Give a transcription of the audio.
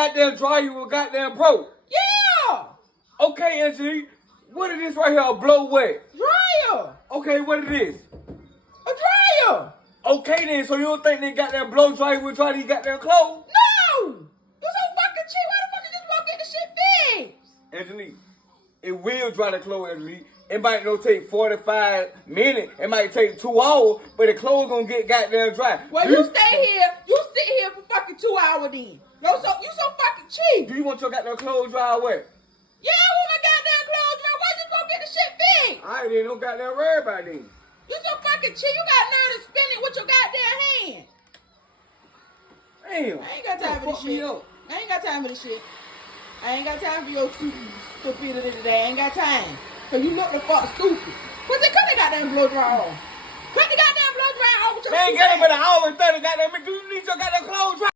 goddamn dryer was goddamn broke. Yeah. Okay, Angelique. What is this right here? A blow wet. Dryer. Okay, what it is? A dryer. Okay then, so you don't think they got that blow dryer will dry these goddamn clothes? No. You so fucking cheap. Why the fuck you just won't get the shit fixed? Angelique, it will dry the clothes, Angelique. It might not take 45 minutes. It might take 2 hours, but the clothes gonna get goddamn dry. Well, you stay here. You sit here for fucking 2 hours then. You so fucking cheap. Do you want your goddamn clothes dry or what? Yeah, I want my goddamn clothes dry. Why you gonna get the shit fixed? I ain't no goddamn worry about it. You so fucking cheap. You got nerve to spin it with your goddamn hand. Damn. I ain't got time for this shit. I ain't got time for this shit. I ain't got time for your stupidity today. I ain't got time. Cause you look the fuck stupid. What's it? Cut the goddamn blow dry off. Cut the goddamn blow dry off with your They ain't stupid getting but ass. an hour and 30 goddamn minutes. Do you need your goddamn clothes dry?